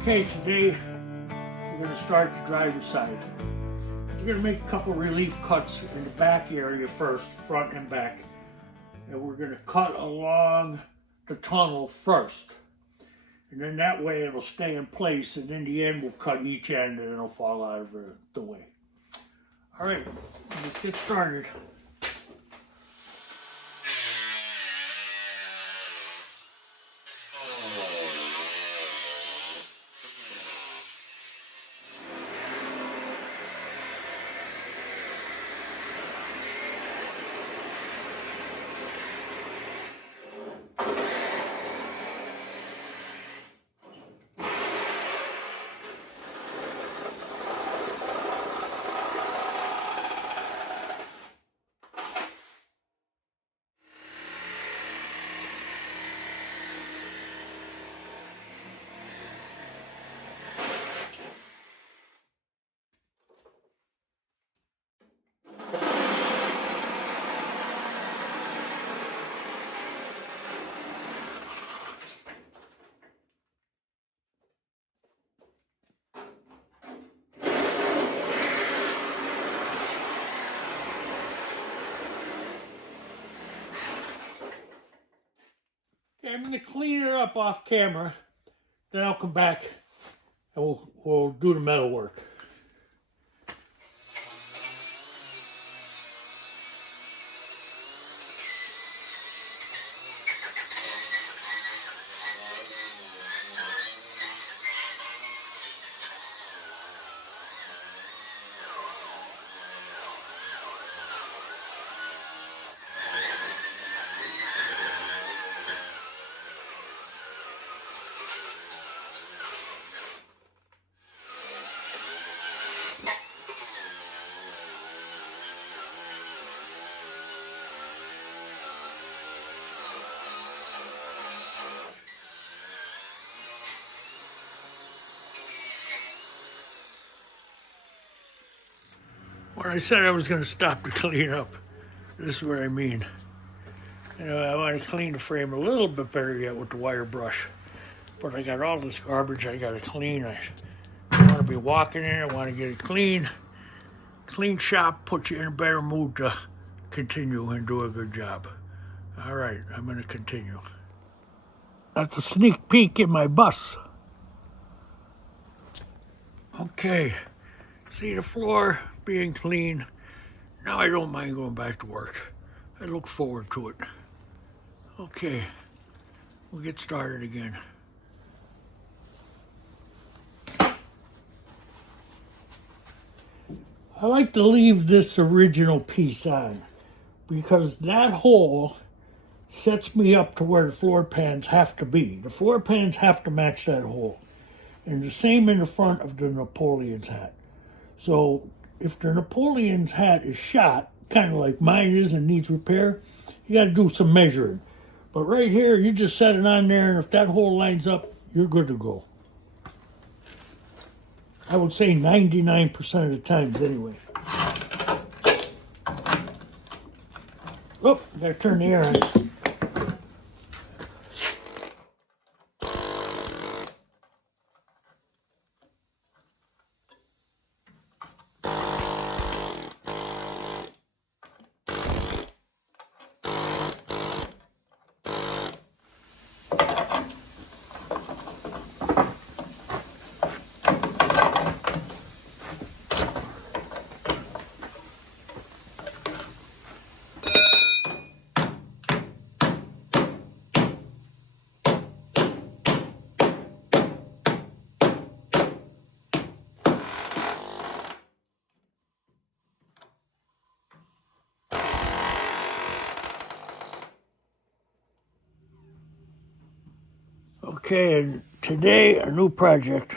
Okay, today we're going to start the driver's side. We're going to make a couple relief cuts in the back area first, front and back. And we're going to cut along the tunnel first. And then that way it'll stay in place, and in the end we'll cut each end and it'll fall out of the way. Alright, let's get started. Okay, I'm going to clean it up off camera, then I'll come back and we'll do the metal work. When I said I was going to stop to clean up, this is what I mean. You know, I want to clean the frame a little bit better yet with the wire brush. But I got all this garbage I got to clean. I want to be walking in. I want to get it clean. Clean shop puts you in a better mood to continue and do a good job. All right, I'm going to continue. That's a sneak peek in my bus. Okay, see the floor being clean. Now I don't mind going back to work. I look forward to it. Okay, we'll get started again. I like to leave this original piece on because that hole sets me up to where the floor pans have to be. The floor pans have to match that hole. And the same in the front of the Napoleon's hat. So if the Napoleon's hat is shot, kind of like mine is and needs repair, you got to do some measuring. But right here, you just set it on there, and if that hole lines up, you're good to go. I would say 99% of the times anyway. Oh, gotta turn the air on. Okay, and today, a new project.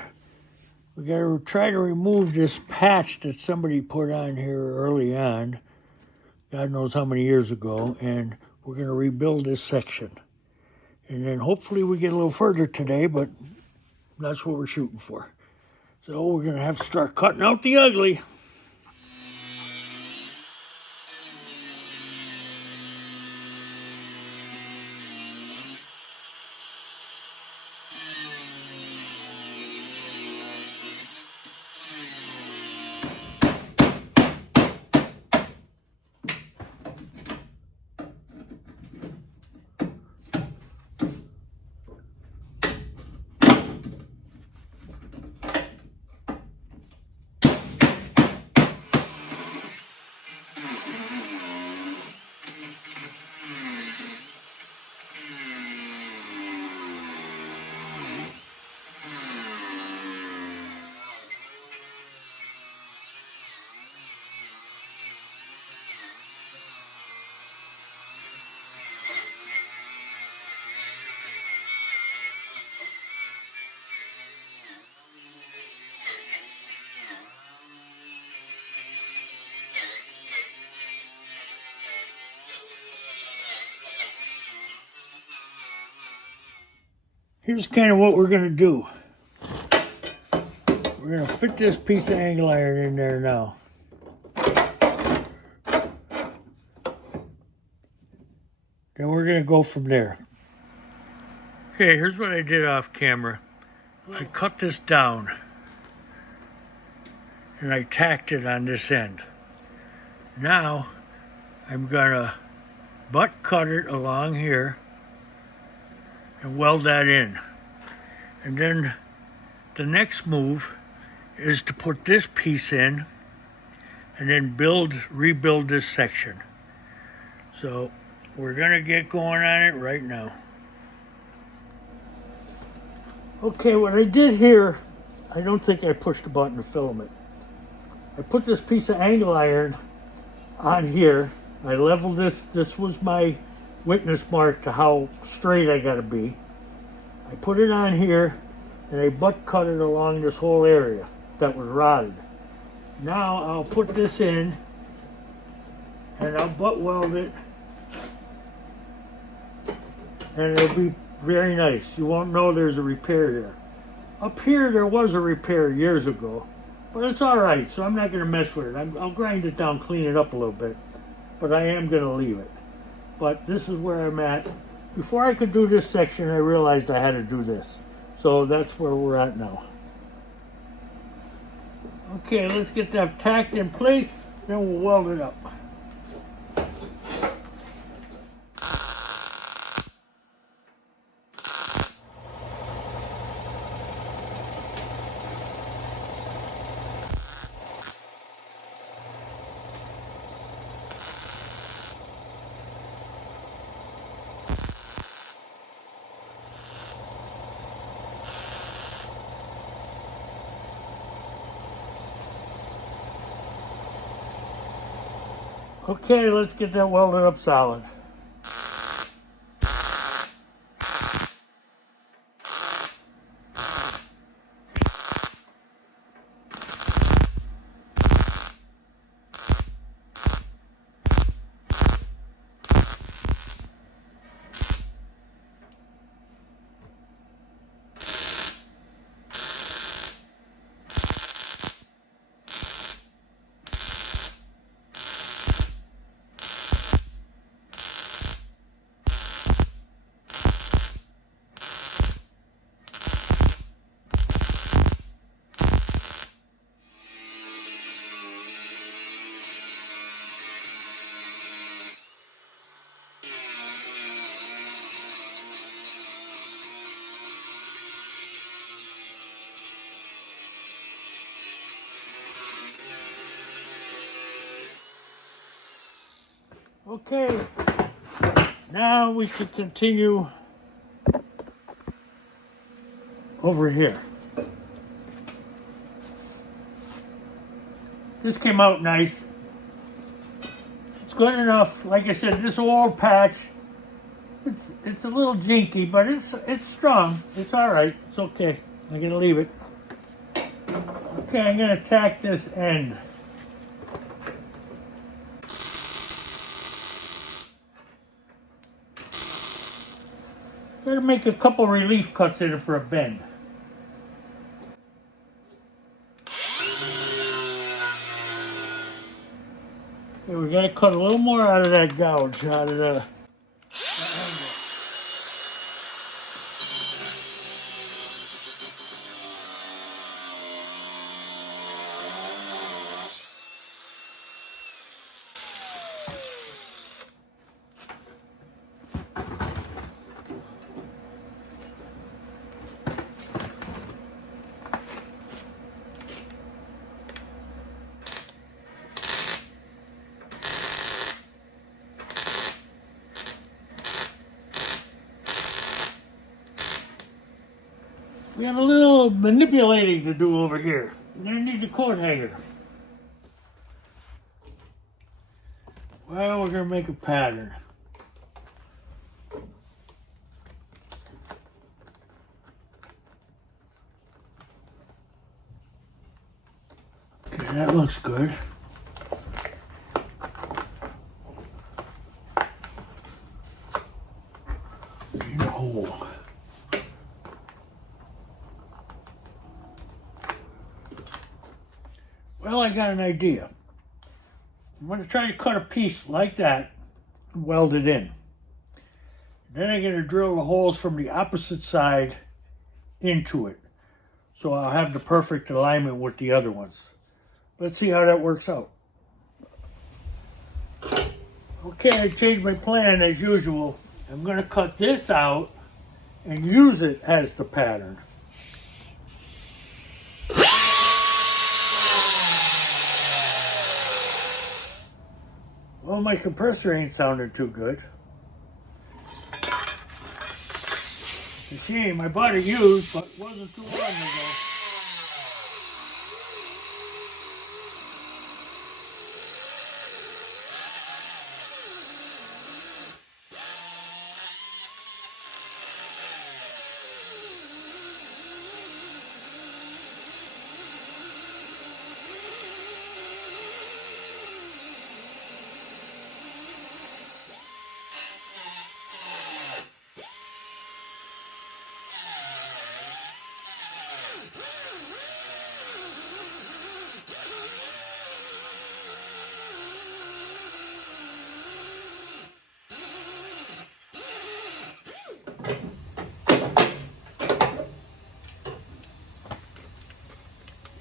We got to try to remove this patch that somebody put on here early on, God knows how many years ago, and we're going to rebuild this section. And then hopefully we get a little further today, but that's what we're shooting for. So we're going to have to start cutting out the ugly. Here's kind of what we're going to do. We're going to fit this piece of angle iron in there now. Then we're going to go from there. Okay, here's what I did off camera. I cut this down and I tacked it on this end. Now I'm going to butt cut it along here and weld that in. And then the next move is to put this piece in and then rebuild this section. So we're gonna get going on it right now. Okay, what I did here, I don't think I pushed the button to film it. I put this piece of angle iron on here. I leveled this. This was my witness mark to how straight I gotta be. I put it on here and I butt cut it along this whole area that was rotted. Now I'll put this in and I'll butt weld it and it'll be very nice. You won't know there's a repair here. Up here there was a repair years ago, but it's alright, so I'm not going to mess with it. I'll grind it down, clean it up a little bit, but I am going to leave it. But this is where I'm at. Before I could do this section, I realized I had to do this. So that's where we're at now. Okay, let's get that tacked in place, then we'll weld it up. Okay, let's get that welded up solid. Okay, now we should continue over here. This came out nice. It's good enough. Like I said, this old patch, it's a little jinky, but it's strong. It's all right. It's okay. I'm gonna leave it. Okay, I'm gonna tack this end. Gotta make a couple relief cuts in it for a bend. Okay, we gotta cut a little more out of that gouge, out of the we have a little manipulating to do over here. We're gonna need the coat hanger. Well, we're gonna make a pattern. Okay, that looks good. Need a hole. got an idea. I'm going to try to cut a piece like that and weld it in. Then I'm going to drill the holes from the opposite side into it. So I'll have the perfect alignment with the other ones. Let's see how that works out. Okay, I changed my plan as usual. I'm going to cut this out and use it as the pattern. Well, my compressor ain't sounding too good. It's a shame. I bought it used, but it wasn't too long ago.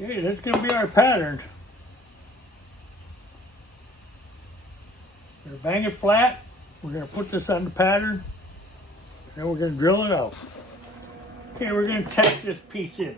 Okay, that's going to be our pattern. We're going to bang it flat. We're going to put this on the pattern. And we're going to drill it out. Okay, we're going to tack this piece in.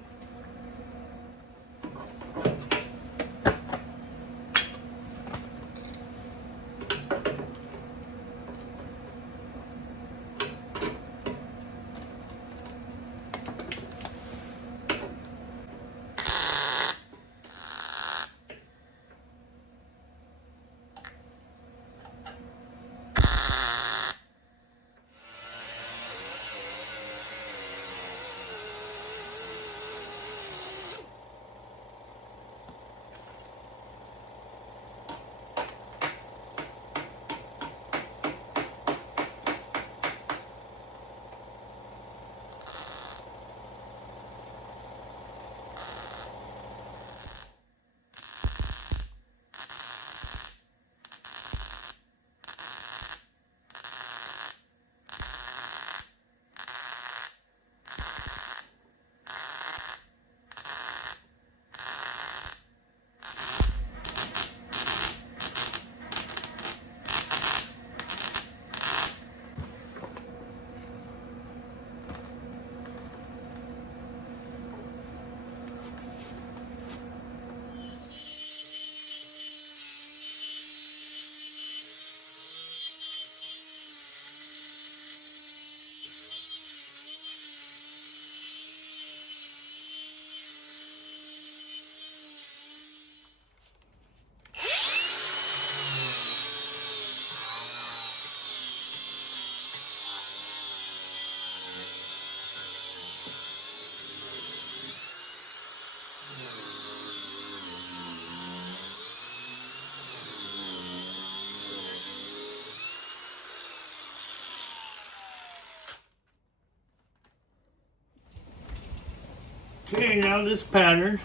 Okay, now this pattern.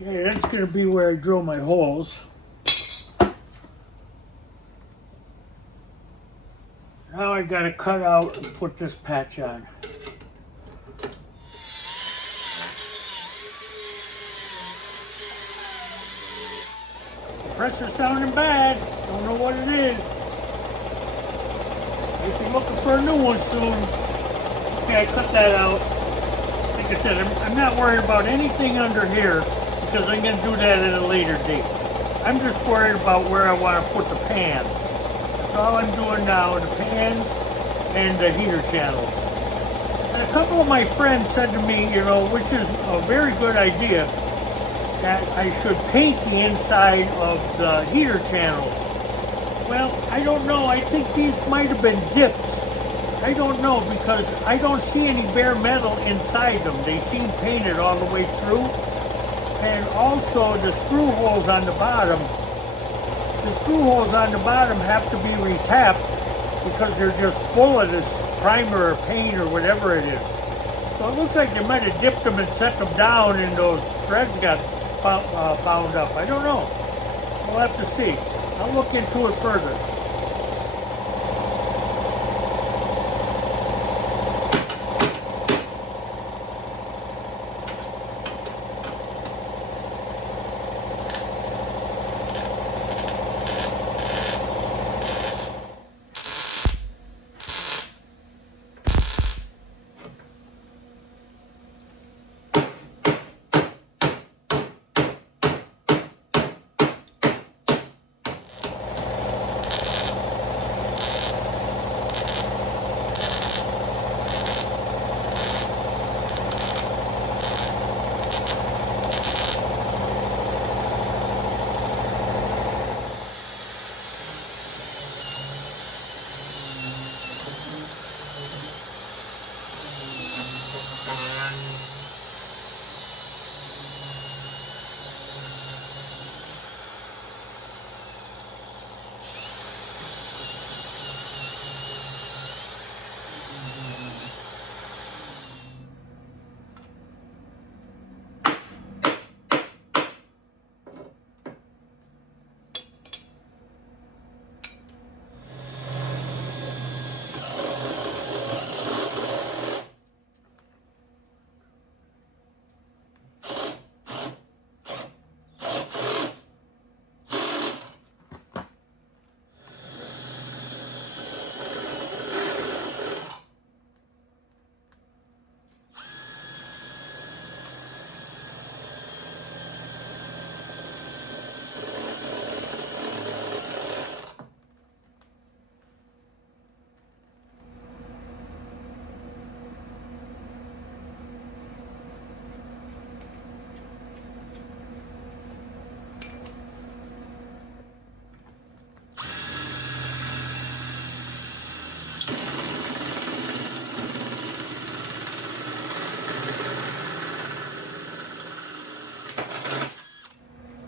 Okay, that's going to be where I drill my holes. Now I got to cut out and put this patch on. Pressure sounding bad. Don't know what it is. If you're looking for a new one soon. Okay, I cut that out. Like I said, I'm not worried about anything under here because I'm going to do that at a later date. I'm just worried about where I want to put the pans. That's all I'm doing now, the pans and the heater channels. And a couple of my friends said to me, which is a very good idea, that I should paint the inside of the heater channels. Well, I don't know. I think these might have been dipped. I don't know because I don't see any bare metal inside them. They seem painted all the way through. And also the screw holes on the bottom. The screw holes on the bottom have to be retapped because they're just full of this primer or paint or whatever it is. So it looks like they might have dipped them and set them down and those threads got bound up. I don't know. We'll have to see. I'll look into it further.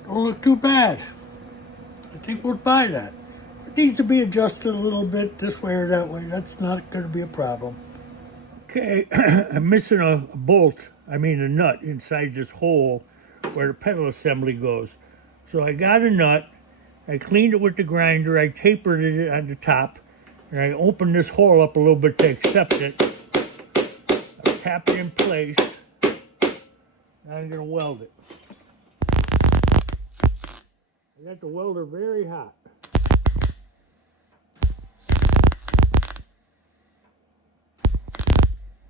Don't look too bad. I think we'll buy that. It needs to be adjusted a little bit this way or that way. That's not going to be a problem. Okay, I'm missing a bolt, a nut inside this hole where the pedal assembly goes. So I got a nut, I cleaned it with the grinder, I tapered it on the top, and I opened this hole up a little bit to accept it. I tap it in place, now I'm going to weld it. I got the welder very hot.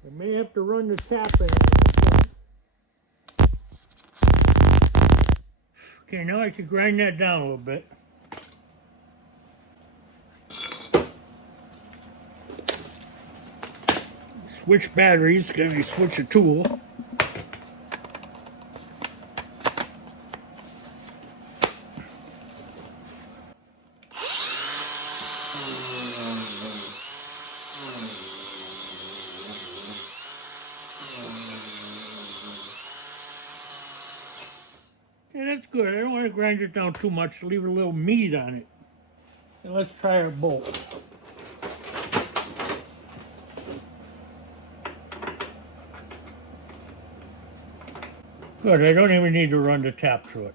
I may have to run the tap in it. Okay, now I can grind that down a little bit. Switch batteries, because you switch a tool. Yeah, that's good. I don't want to grind it down too much, leave a little meat on it. And let's try our bolt. Good, I don't even need to run the tap through it.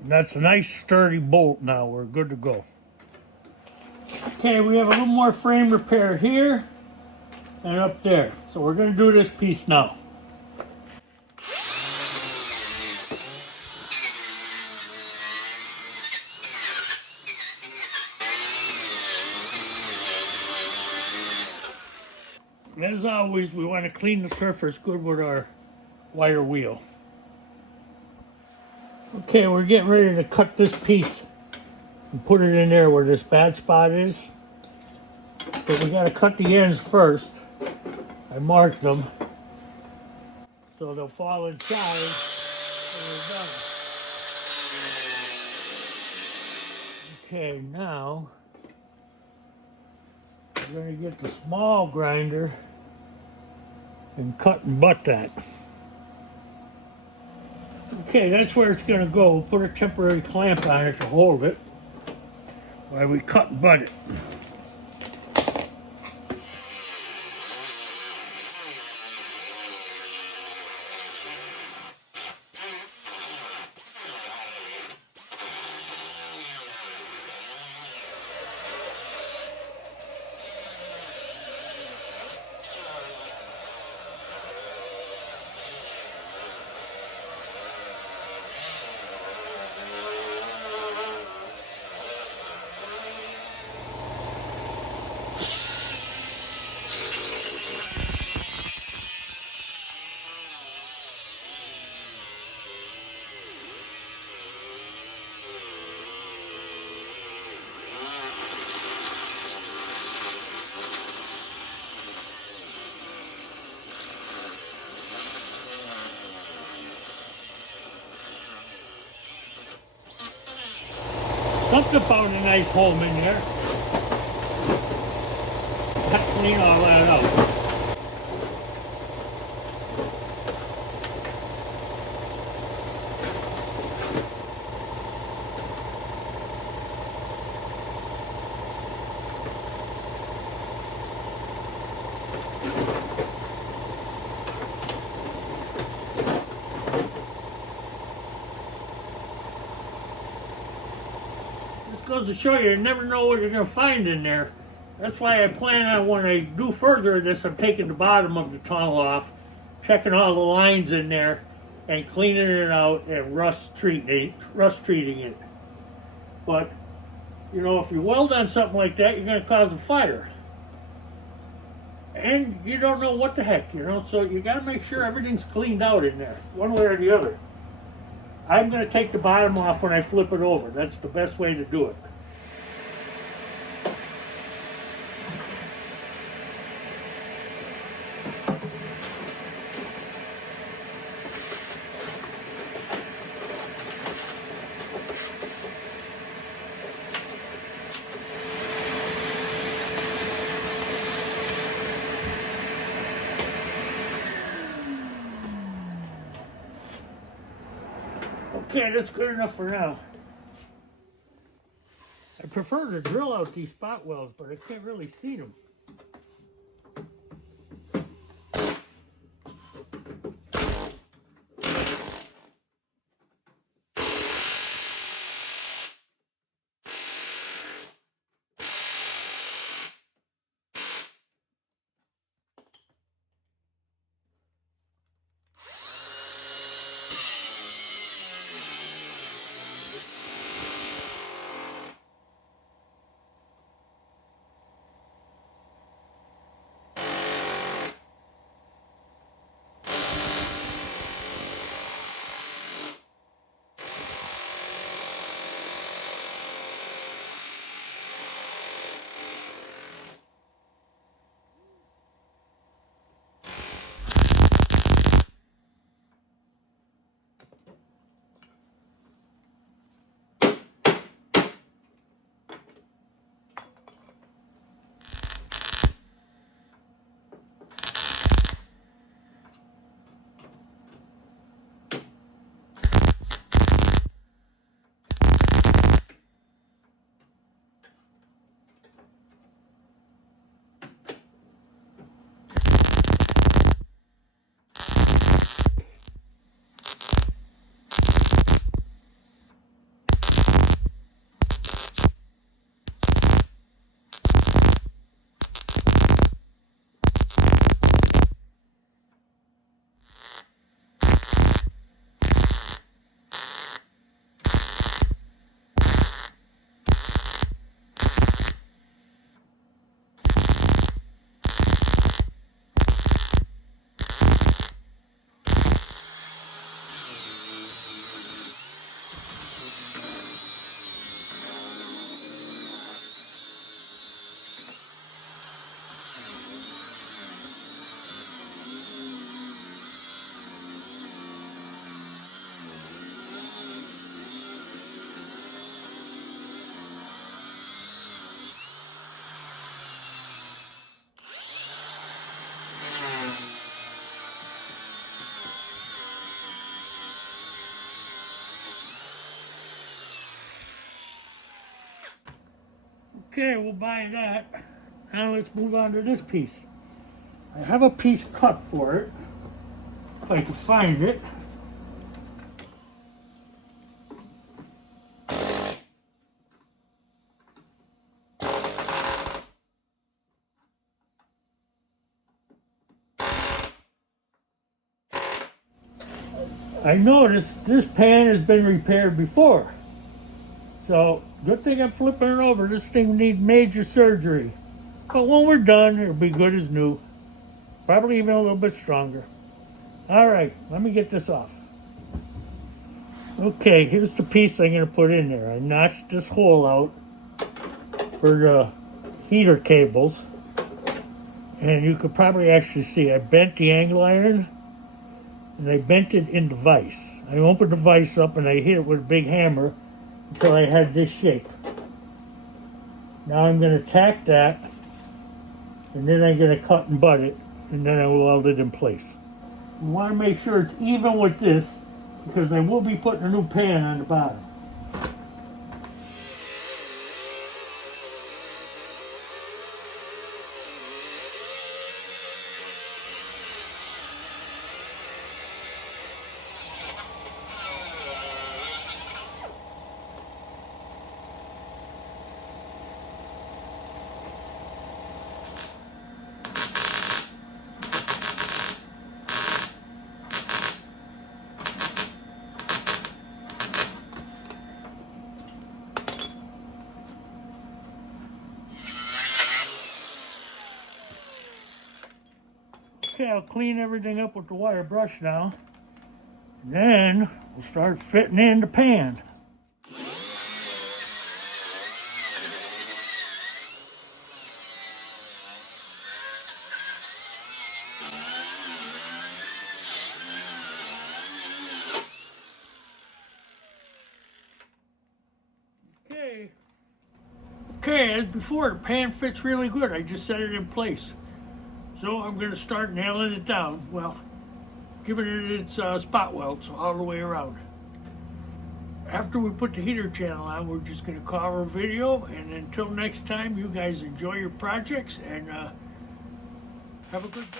And that's a nice sturdy bolt now. We're good to go. Okay, we have a little more frame repair here and up there. So we're going to do this piece now. As always, we want to clean the surface good with our wire wheel. Okay, we're getting ready to cut this piece and put it in there where this bad spot is. But we got to cut the ends first. I marked them so they'll fall inside when we're done. Okay, now we're going to get the small grinder and cut and butt that. Okay, that's where it's going to go. We'll put a temporary clamp on it to hold it while we cut and butt it. Something found a nice home in there. I have to clean all that out. This goes to show you never know what you're going to find in there. That's why I plan on, when I do further of this, I'm taking the bottom of the tunnel off, checking all the lines in there, and cleaning it out and rust treating it. But, you know, if you weld on something like that, you're going to cause a fire. And you don't know what the heck, you know, so you got to make sure everything's cleaned out in there, one way or the other. I'm going to take the bottom off when I flip it over. That's the best way to do it. Okay, that's good enough for now. I prefer to drill out these spot welds, but I can't really see them. Okay, we'll buy that. Now let's move on to this piece. I have a piece cut for it, if I can find it. I noticed this pan has been repaired before. So, good thing I'm flipping it over. This thing needs major surgery. But when we're done, it'll be good as new. Probably even a little bit stronger. Alright, let me get this off. Okay, here's the piece I'm going to put in there. I notched this hole out for the heater cables. And you could probably actually see I bent the angle iron and I bent it in the vise. I opened the vise up and I hit it with a big hammer until I had this shape. Now I'm going to tack that, and then I'm going to cut and butt it, and then I will weld it in place. You want to make sure it's even with this, because I will be putting a new pan on the bottom. Okay, I'll clean everything up with the wire brush now. And then we'll start fitting in the pan. Okay, as before, the pan fits really good. I just set it in place. So I'm going to start nailing it down. Well, giving it its spot welds all the way around. After we put the heater channel on, we're just going to call our video. And until next time, you guys enjoy your projects and have a good day.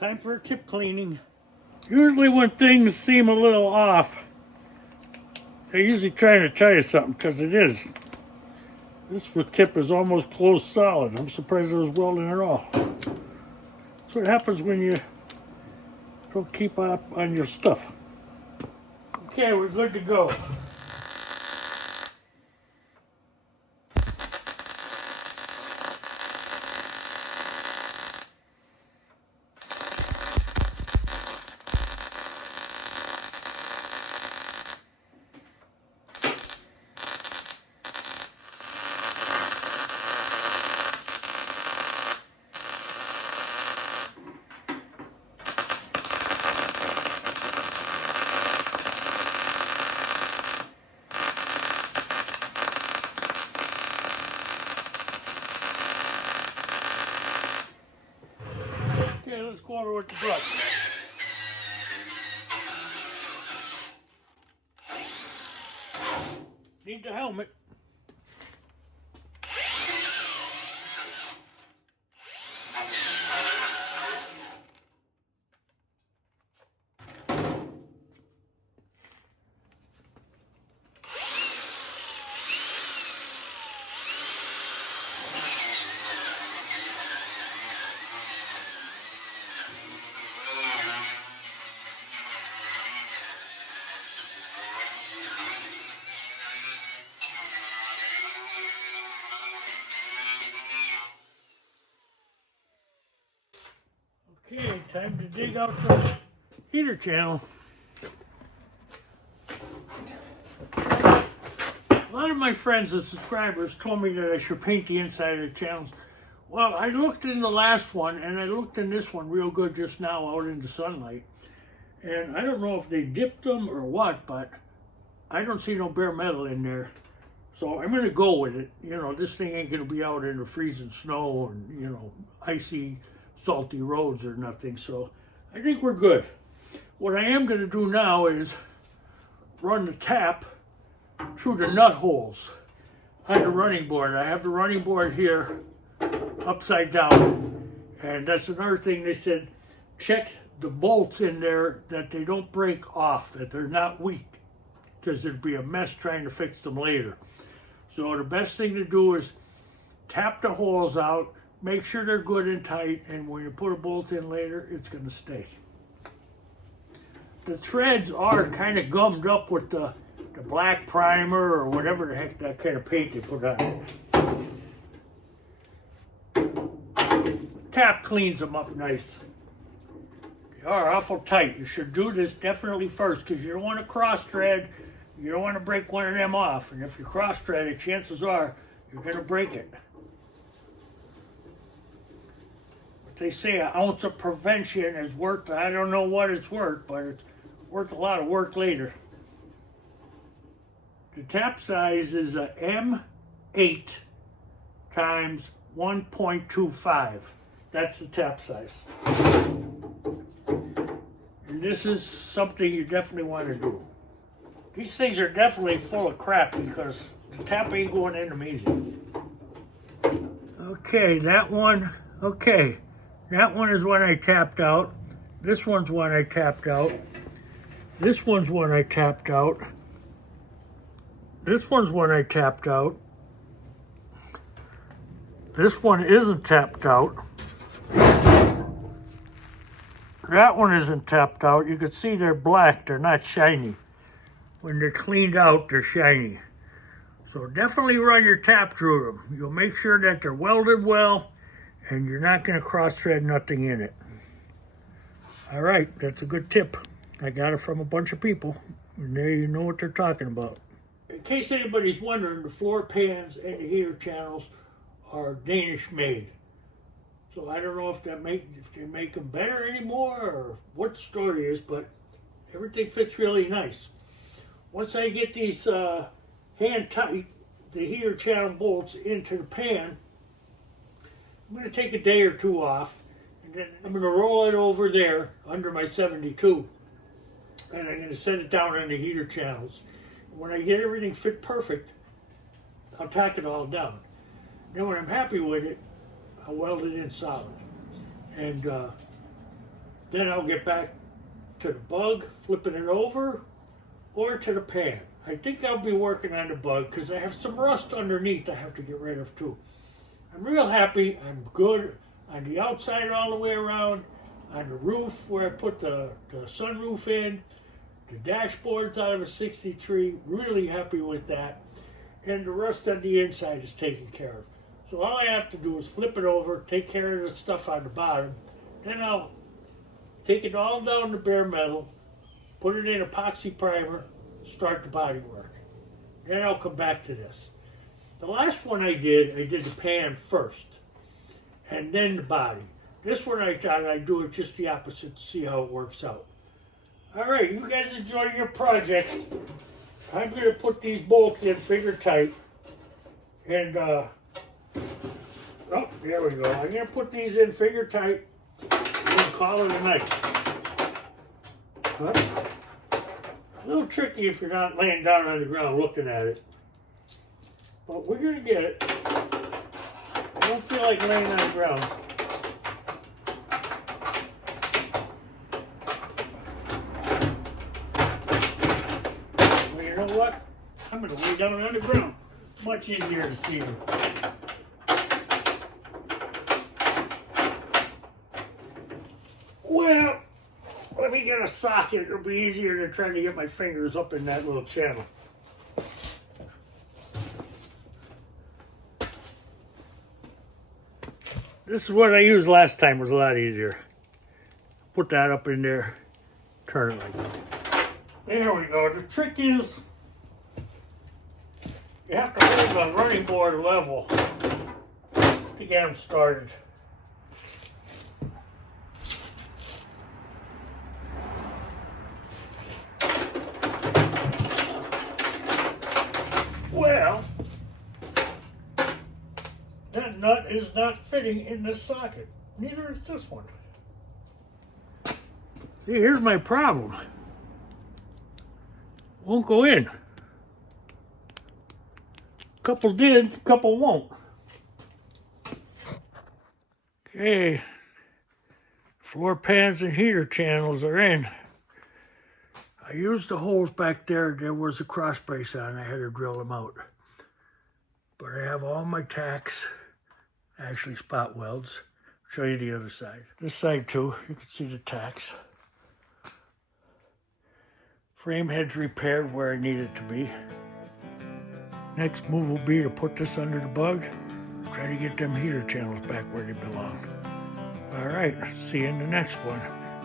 Time for a tip cleaning. Usually when things seem a little off, they're usually trying to tell you something, because it is. This tip is almost closed solid. I'm surprised it was welding at all. That's what happens when you don't keep up on your stuff. Okay, we're good to go. Okay, let's go over with the brush. Need the helmet. Okay, time to dig out the heater channel. A lot of my friends and subscribers told me that I should paint the inside of the channels. Well, I looked in the last one and I looked in this one real good just now out in the sunlight. And I don't know if they dipped them or what, but I don't see no bare metal in there. So I'm going to go with it. You know, this thing ain't going to be out in the freezing snow and, you know, icy, salty roads or nothing. So I think we're good. What I am going to do now is run the tap through the nut holes on the running board. I have the running board here upside down, and that's another thing they said, check the bolts in there that they don't break off, that they're not weak, because it'd be a mess trying to fix them later. So the best thing to do is tap the holes out, make sure they're good and tight, and when you put a bolt in later, it's going to stay. The threads are kind of gummed up with the black primer or whatever the heck that kind of paint they put on it. Tap cleans them up nice. They are awful tight. You should do this definitely first because you don't want to cross thread. You don't want to break one of them off. And if you cross thread it, chances are you're going to break it. But they say an ounce of prevention is worth, I don't know what it's worth, but it's worth a lot of work later. The tap size is a M8 times 1.25. That's the tap size. And this is something you definitely want to do. These things are definitely full of crap because the tap ain't going in them easy. Okay, that one is one I tapped out. This one's one I tapped out. This one's one I tapped out. This one's one I tapped out. This one isn't tapped out. That one isn't tapped out. You can see they're black, they're not shiny. When they're cleaned out, they're shiny. So definitely run your tap through them. You'll make sure that they're welded well and you're not going to cross thread nothing in it. All right, that's a good tip. I got it from a bunch of people, and there you know what they're talking about. In case anybody's wondering, the floor pans and the heater channels are Danish made. So I don't know if they make them better anymore or what the story is, but everything fits really nice. Once I get these hand tight, the heater channel bolts into the pan, I'm going to take a day or two off, and then I'm going to roll it over there under my 72, and I'm going to set it down on the heater channels. When I get everything fit perfect, I'll tack it all down. Then when I'm happy with it, I'll weld it in solid. And then I'll get back to the bug, flipping it over, or to the pan. I think I'll be working on the bug because I have some rust underneath I have to get rid of too. I'm real happy. I'm good on the outside all the way around, on the roof where I put the sunroof in, the dashboard's out of a 63, really happy with that. And the rust on the inside is taken care of. So all I have to do is flip it over, take care of the stuff on the bottom, then I'll take it all down to bare metal, put it in epoxy primer, start the body work. Then I'll come back to this. The last one I did the pan first, and then the body. This one I thought I'd do it just the opposite to see how it works out. All right, you guys enjoy your project. I'm going to put these bolts in finger tight, and oh, there we go. I'm going to put these in finger tight and call it a night. Huh? A little tricky if you're not laying down on the ground looking at it. But we're going to get it. I don't feel like laying on the ground. Well, you know what? I'm going to lay down on the ground. Much easier to see them. Well, let me get a socket. It'll be easier than trying to get my fingers up in that little channel. This is what I used last time. It was a lot easier. Put that up in there. Turn it like that. There we go. The trick is you have to hold the running board level to get them started. Well, that nut is not fitting in this socket. Neither is this one. See, here's my problem. Won't go in. Couple did, couple won't. Okay. Floor pans and heater channels are in. I used the holes back there. There was a cross brace on. I had to drill them out. But I have all my tacks, actually spot welds. I'll show you the other side. This side too, you can see the tacks. Frame head's repaired where I need it to be. Next move will be to put this under the bug. Try to get them heater channels back where they belong. All right, see you in the next one.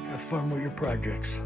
Have fun with your projects.